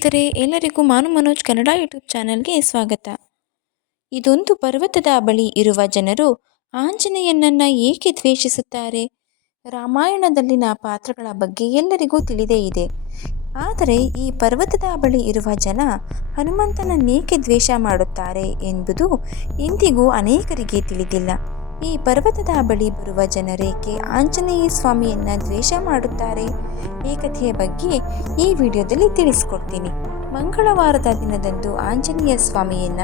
ಸ್ನೇಹಿತರೆ ಎಲ್ಲರಿಗೂ ಮಾನು ಮನೋಜ್ ಕನ್ನಡ ಯೂಟ್ಯೂಬ್ ಚಾನೆಲ್ಗೆ ಸ್ವಾಗತ. ಇದೊಂದು ಪರ್ವತದ ಬಳಿ ಇರುವ ಜನರು ಆಂಜನೇಯನನ್ನ ಏಕೆ ದ್ವೇಷಿಸುತ್ತಾರೆ? ರಾಮಾಯಣದಲ್ಲಿನ ಪಾತ್ರಗಳ ಬಗ್ಗೆ ಎಲ್ಲರಿಗೂ ತಿಳಿದೇ ಇದೆ. ಆದರೆ ಈ ಪರ್ವತದ ಬಳಿ ಇರುವ ಜನ ಹನುಮಂತನನ್ನೇಕೆ ದ್ವೇಷ ಮಾಡುತ್ತಾರೆ ಎಂಬುದು ಇಂದಿಗೂ ಅನೇಕರಿಗೆ ತಿಳಿದಿಲ್ಲ. ಈ ಪರ್ವತದ ಬಳಿ ಬರುವ ಜನರೇಕೆ ಆಂಜನೇಯ ಸ್ವಾಮಿಯನ್ನ ದ್ವೇಷ ಮಾಡುತ್ತಾರೆ. ಈ ಕಥೆಯ ಬಗ್ಗೆ ಈ ವಿಡಿಯೋದಲ್ಲಿ ತಿಳಿಸ್ಕೊಡ್ತೀನಿ. ಮಂಗಳವಾರದ ದಿನದಂದು ಆಂಜನೇಯ ಸ್ವಾಮಿಯನ್ನ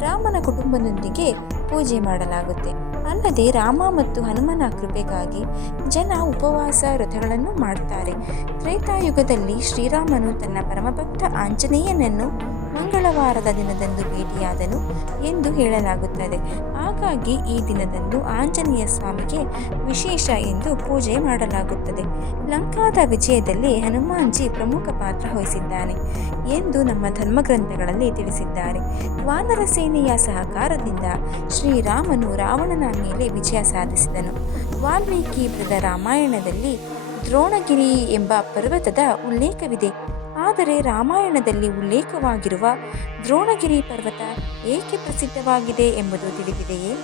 ರಾಮನ ಕುಟುಂಬದೊಂದಿಗೆ ಪೂಜೆ ಮಾಡಲಾಗುತ್ತೆ. ಅಲ್ಲದೆ ರಾಮ ಮತ್ತು ಹನುಮನ ಕೃಪೆಗಾಗಿ ಜನ ಉಪವಾಸ ವ್ರತಗಳನ್ನು ಮಾಡುತ್ತಾರೆ. ತ್ರೇತಾಯುಗದಲ್ಲಿ ಶ್ರೀರಾಮನು ತನ್ನ ಪರಮಭಕ್ತ ಆಂಜನೇಯನನ್ನು ಮಂಗಳವಾರದ ದಿನದಂದು ಭೇಟಿಯಾದನು ಎಂದು ಹೇಳಲಾಗುತ್ತದೆ. ಹಾಗಾಗಿ ಈ ದಿನದಂದು ಆಂಜನೇಯ ಸ್ವಾಮಿಗೆ ವಿಶೇಷ ಎಂದು ಪೂಜೆ ಮಾಡಲಾಗುತ್ತದೆ. ಲಂಕಾದ ವಿಜಯದಲ್ಲಿ ಹನುಮಾನ್ಜಿ ಪ್ರಮುಖ ಪಾತ್ರ ವಹಿಸಿದ್ದಾನೆ ಎಂದು ನಮ್ಮ ಧರ್ಮಗ್ರಂಥಗಳಲ್ಲಿ ತಿಳಿಸಿದ್ದಾರೆ. ವಾನರ ಸೇನೆಯ ಸಹಕಾರದಿಂದ ಶ್ರೀರಾಮನು ರಾವಣನ ಮೇಲೆ ವಿಜಯ ಸಾಧಿಸಿದನು. ವಾಲ್ಮೀಕಿ ಬೃದ ರಾಮಾಯಣದಲ್ಲಿ ದ್ರೋಣಗಿರಿ ಎಂಬ ಪರ್ವತದ ಉಲ್ಲೇಖವಿದೆ. ಆದರೆ ರಾಮಾಯಣದಲ್ಲಿ ಉಲ್ಲೇಖವಾಗಿರುವ ದ್ರೋಣಗಿರಿ ಪರ್ವತ ಏಕೆ ಪ್ರಸಿದ್ಧವಾಗಿದೆ ಎಂಬುದು ತಿಳಿದಿದೆಯೇ?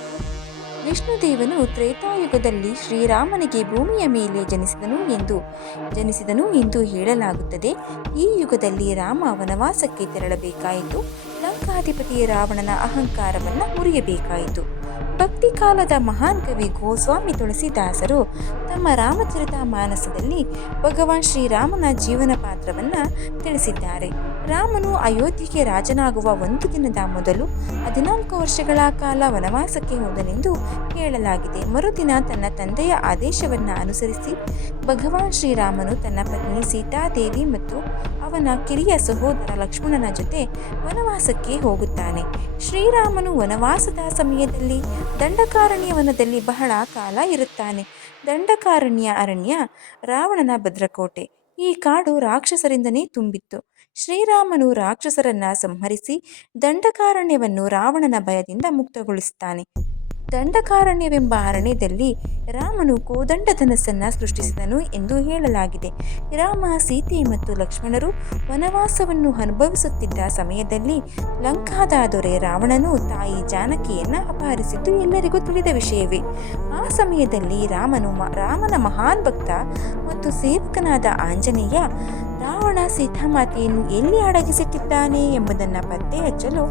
ವಿಷ್ಣುದೇವನು ತ್ರೇತಾಯುಗದಲ್ಲಿ ಶ್ರೀರಾಮನಿಗೆ ಭೂಮಿಯ ಮೇಲೆ ಜನಿಸಿದನು ಎಂದು ಜನಿಸಿದನು ಎಂದು ಹೇಳಲಾಗುತ್ತದೆ. ಈ ಯುಗದಲ್ಲಿ ರಾಮ ವನವಾಸಕ್ಕೆ ತೆರಳಬೇಕಾಯಿತು. ಲಂಕಾಧಿಪತಿ ರಾವಣನ ಅಹಂಕಾರವನ್ನು ಮುರಿಯಬೇಕಾಯಿತು. ಭಕ್ತಿ ಕಾಲದ ಮಹಾನ್ ಕವಿ ಗೋಸ್ವಾಮಿ ತುಳಸಿದಾಸರು ತಮ್ಮ ರಾಮಚರಿತ ಮಾನಸದಲ್ಲಿ ಭಗವಾನ್ ಶ್ರೀರಾಮನ ಜೀವನ ಪಾತ್ರವನ್ನು ತಿಳಿಸಿದ್ದಾರೆ. ರಾಮನು ಅಯೋಧ್ಯೆಗೆ ರಾಜನಾಗುವ ಒಂದು ದಿನದ ಮೊದಲು ಹದಿನಾಲ್ಕು ವರ್ಷಗಳ ಕಾಲ ವನವಾಸಕ್ಕೆ ಹೋದನೆಂದು ಹೇಳಲಾಗಿದೆ. ಮರುದಿನ ತನ್ನ ತಂದೆಯ ಆದೇಶವನ್ನು ಅನುಸರಿಸಿ ಭಗವಾನ್ ಶ್ರೀರಾಮನು ತನ್ನ ಪತ್ನಿ ಸೀತಾದೇವಿ ಮತ್ತು ಅವನ ಕಿರಿಯ ಸಹೋದರ ಲಕ್ಷ್ಮಣನ ಜೊತೆ ವನವಾಸಕ್ಕೆ ಹೋಗುತ್ತಾನೆ. ಶ್ರೀರಾಮನು ವನವಾಸದ ಸಮಯದಲ್ಲಿ ದಂಡಕಾರಣ್ಯ ವನದಲ್ಲಿ ಬಹಳ ಕಾಲ ಇರುತ್ತಾನೆ. ದಂಡಕಾರಣ್ಯ ಅರಣ್ಯ ರಾವಣನ ಭದ್ರಕೋಟೆ. ಈ ಕಾಡು ರಾಕ್ಷಸರಿಂದನೇ ತುಂಬಿತ್ತು. ಶ್ರೀರಾಮನು ರಾಕ್ಷಸರನ್ನ ಸಂಹರಿಸಿ ದಂಡಕಾರಣ್ಯವನ್ನು ರಾವಣನ ಭಯದಿಂದ ಮುಕ್ತಗೊಳಿಸುತ್ತಾನೆ. ದಂಡಕಾರಣ್ಯವೆಂಬ ಅರಣ್ಯದಲ್ಲಿ ರಾಮನು ಕೋದಂಡ ಧನಸ್ಸನ್ನು ಸೃಷ್ಟಿಸಿದನು ಎಂದು ಹೇಳಲಾಗಿದೆ. ರಾಮ, ಸೀತೆ ಮತ್ತು ಲಕ್ಷ್ಮಣರು ವನವಾಸವನ್ನು ಅನುಭವಿಸುತ್ತಿದ್ದ ಸಮಯದಲ್ಲಿ ಲಂಕಾದ ದೊರೆ ರಾವಣನು ತಾಯಿ ಜಾನಕಿಯನ್ನು ಅಪಹರಿಸಿದ್ದು ಎಲ್ಲರಿಗೂ ತಿಳಿದ ವಿಷಯವೇ. ಆ ಸಮಯದಲ್ಲಿ ರಾಮನು ರಾಮನ ಮಹಾನ್ ಭಕ್ತ ಮತ್ತು ಸೇವಕನಾದ ಆಂಜನೇಯ ರಾವಣ ಸೀತಾಮಾತೆಯನ್ನು ಎಲ್ಲಿ ಅಡಗಿಸಿಟ್ಟಿದ್ದಾನೆ ಎಂಬುದನ್ನು ಪತ್ತೆ ಹಚ್ಚಲು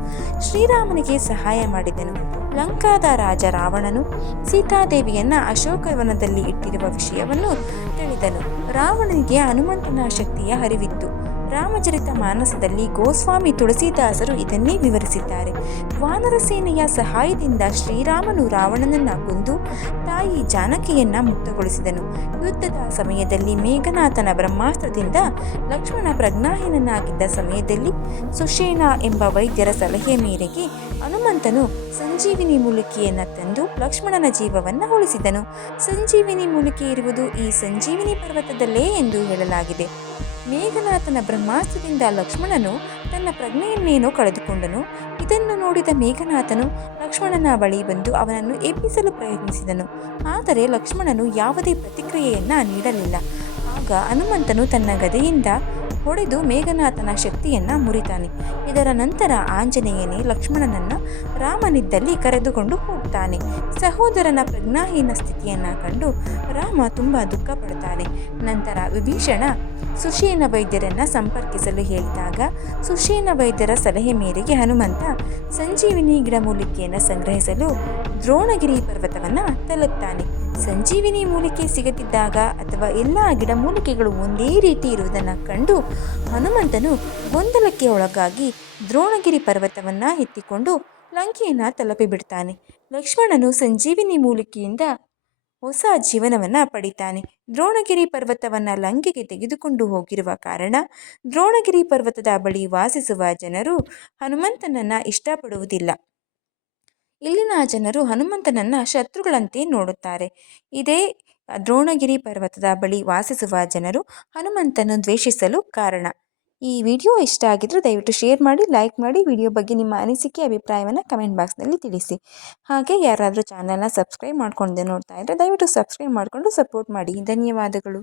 ಶ್ರೀರಾಮನಿಗೆ ಸಹಾಯ ಮಾಡಿದನು. ಲಂಕಾದ ರಾಜ ರಾವಣನು ಸೀತಾದೇವಿಯನ್ನ ಅಶೋಕವನದಲ್ಲಿ ಇಟ್ಟಿರುವ ವಿಷಯವನ್ನು ತಿಳಿದನು. ರಾವಣನಿಗೆ ಹನುಮಂತನ ಶಕ್ತಿಯ ಹರಿವಿತ್ತು ರಾಮಚರಿತ ಮಾನಸದಲ್ಲಿ ಗೋಸ್ವಾಮಿ ತುಳಸಿದಾಸರು ಇದನ್ನೇ ವಿವರಿಸಿದ್ದಾರೆ. ವಾನರ ಸೇನೆಯ ಸಹಾಯದಿಂದ ಶ್ರೀರಾಮನು ರಾವಣನನ್ನ ಕೊಂದು ತಾಯಿ ಜಾನಕಿಯನ್ನ ಮುಕ್ತಗೊಳಿಸಿದನು. ಯುದ್ಧದ ಸಮಯದಲ್ಲಿ ಮೇಘನಾಥನ ಬ್ರಹ್ಮಾಸ್ತ್ರದಿಂದ ಲಕ್ಷ್ಮಣ ಪ್ರಜ್ಞಾಹೀನನಾಗಿದ್ದ ಸಮಯದಲ್ಲಿ ಸುಷೇಣ ಎಂಬ ವೈದ್ಯರ ಸಲಹೆ ಮೇರೆಗೆ ಹನುಮಂತನು ಸಂಜೀವಿನಿ ಮೂಲಿಕೆಯನ್ನು ತಂದು ಲಕ್ಷ್ಮಣನ ಜೀವವನ್ನು ಉಳಿಸಿದನು. ಸಂಜೀವಿನಿ ಮೂಲಿಕೆ ಇರುವುದು ಈ ಸಂಜೀವಿನಿ ಪರ್ವತದಲ್ಲೇ ಎಂದು ಹೇಳಲಾಗಿದೆ. ಮೇಘನಾಥನ ಬ್ರಹ್ಮಾಸ್ತ್ರದಿಂದ ಲಕ್ಷ್ಮಣನು ತನ್ನ ಪ್ರಜ್ಞೆಯನ್ನೇನೋ ಕಳೆದುಕೊಂಡನು. ಇದನ್ನು ನೋಡಿದ ಮೇಘನಾಥನು ಲಕ್ಷ್ಮಣನ ಬಳಿ ಬಂದು ಅವನನ್ನು ಎಬ್ಬಿಸಲು ಪ್ರಯತ್ನಿಸಿದನು. ಆದರೆ ಲಕ್ಷ್ಮಣನು ಯಾವುದೇ ಪ್ರತಿಕ್ರಿಯೆಯನ್ನ ನೀಡಲಿಲ್ಲ. ಆಗ ಹನುಮಂತನು ತನ್ನ ಗದೆಯಿಂದ ಹೊಡೆದು ಮೇಘನಾಥನ ಶಕ್ತಿಯನ್ನ ಮುರಿತಾನೆ. ಇದರ ನಂತರ ಆಂಜನೇಯನೇ ಲಕ್ಷ್ಮಣನನ್ನು ರಾಮನಿದ್ದಲ್ಲಿ ಕರೆದುಕೊಂಡು ಹೋಗ್ತಾನೆ. ಸಹೋದರನ ಪ್ರಜ್ಞಾಹೀನ ಸ್ಥಿತಿಯನ್ನ ಕಂಡು ರಾಮ ತುಂಬ ದುಃಖ ಪಡ್ತಾನೆ. ನಂತರ ವಿಭೀಷಣ ಸುಶೀನ ವೈದ್ಯರನ್ನ ಸಂಪರ್ಕಿಸಲು ಹೇಳಿದಾಗ, ಸುಶೀನ ವೈದ್ಯರ ಸಲಹೆ ಮೇರೆಗೆ ಹನುಮಂತ ಸಂಜೀವಿನಿ ಗಿಡಮೂಲಿಕೆಯನ್ನು ಸಂಗ್ರಹಿಸಲು ದ್ರೋಣಗಿರಿ ಪರ್ವತವನ್ನು ತಲುಪ್ತಾನೆ. ಸಂಜೀವಿನಿ ಮೂಲಿಕೆ ಸಿಗದಿದ್ದಾಗ ಅಥವಾ ಎಲ್ಲ ಗಿಡ ಮೂಲಿಕೆಗಳು ಒಂದೇ ರೀತಿ ಇರುವುದನ್ನು ಕಂಡು ಹನುಮಂತನು ಗೊಂದಲಕ್ಕೆ ಒಳಗಾಗಿ ದ್ರೋಣಗಿರಿ ಪರ್ವತವನ್ನು ಎತ್ತಿಕೊಂಡು ಲಂಕೆಯನ್ನು ತಲುಪಿಬಿಡ್ತಾನೆ ಲಕ್ಷ್ಮಣನು ಸಂಜೀವಿನಿ ಮೂಲಿಕೆಯಿಂದ ಹೊಸ ಜೀವನವನ್ನು ಪಡಿತಾನೆ. ದ್ರೋಣಗಿರಿ ಪರ್ವತವನ್ನು ಲಂಕೆಗೆ ತೆಗೆದುಕೊಂಡು ಹೋಗಿರುವ ಕಾರಣ ದ್ರೋಣಗಿರಿ ಪರ್ವತದ ಬಳಿ ವಾಸಿಸುವ ಜನರು ಹನುಮಂತನನ್ನು ಇಷ್ಟಪಡುವುದಿಲ್ಲ. ಇಲ್ಲಿನ ಜನರು ಹನುಮಂತನನ್ನು ಶತ್ರುಗಳಂತೆ ನೋಡುತ್ತಾರೆ. ಇದೇ ದ್ರೋಣಗಿರಿ ಪರ್ವತದ ಬಳಿ ವಾಸಿಸುವ ಜನರು ಹನುಮಂತನು ದ್ವೇಷಿಸಲು ಕಾರಣ. ಈ ವಿಡಿಯೋ ಇಷ್ಟ ಆಗಿದ್ರೆ ದಯವಿಟ್ಟು ಶೇರ್ ಮಾಡಿ, ಲೈಕ್ ಮಾಡಿ, ವಿಡಿಯೋ ಬಗ್ಗೆ ನಿಮ್ಮ ಅನಿಸಿಕೆ, ಅಭಿಪ್ರಾಯವನ್ನು ಕಮೆಂಟ್ ಬಾಕ್ಸ್ನಲ್ಲಿ ತಿಳಿಸಿ. ಹಾಗೆ ಯಾರಾದರೂ ಚಾನಲ್ನ ಸಬ್ಸ್ಕ್ರೈಬ್ ಮಾಡ್ಕೊಂಡು ನೋಡ್ತಾ ಇದ್ದರೆ ದಯವಿಟ್ಟು ಸಬ್ಸ್ಕ್ರೈಬ್ ಮಾಡಿಕೊಂಡು ಸಪೋರ್ಟ್ ಮಾಡಿ. ಧನ್ಯವಾದಗಳು.